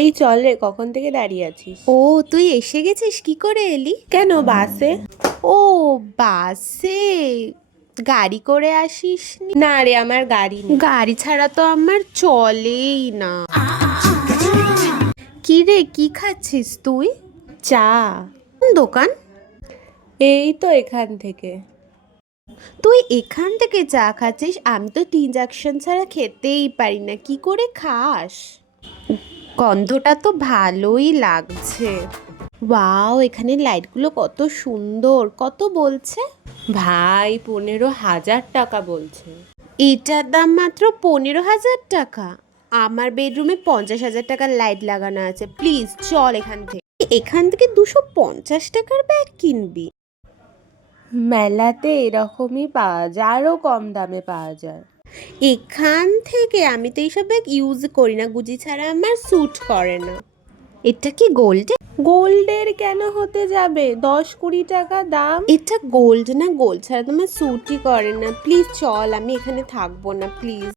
এই চল রে, কখন থেকে দাঁড়িয়ে আছিস? ও, তুই এসে গেছিস? কি করে এলি? কেন বাসে? ও, বাসে গাড়ি করে আসিসনি? না রে, আমার গাড়ি নেই। গাড়ি ছাড়া তো আমার চলেই না। কি রে, কি খাচ্ছিস তুই? চা। কোন দোকান? এই তো এখান থেকে। তুই এখান থেকে চা খাচ্ছিস? আমি তো টি জাংশন ছাড়া খেতেই পারি না। কি করে খাস? গন্ধটা তো ভালোই লাগছে। ওয়াও, এখানে লাইটগুলো কত সুন্দর। কত বলছে? ভাই 15,000 টাকা বলছে। এটার দাম মাত্র 15,000 টাকা? আমার বেডরুমে 50,000 টাকার লাইট লাগানো আছে। প্লিজ চল এখান থেকে। এখান থেকে 250 টাকার ব্যাগ কিনবি? মেলাতে এরকমই পাওয়া যায়, আরও কম দামে পাওয়া যায়। এখান থেকে আমি তো এইসব ব্যাগ ইউজ করি না, গুজি ছাড়া আমার স্যুট করে না। এটা কি গোল্ডে? গোল্ডের কেন হতে যাবে? 10-20 টাকা দাম। এটা গোল্ড না, গোল্ড ছাড়া তোমার স্যুটই করে না। প্লিজ চল, আমি এখানে থাকবো না, প্লিজ।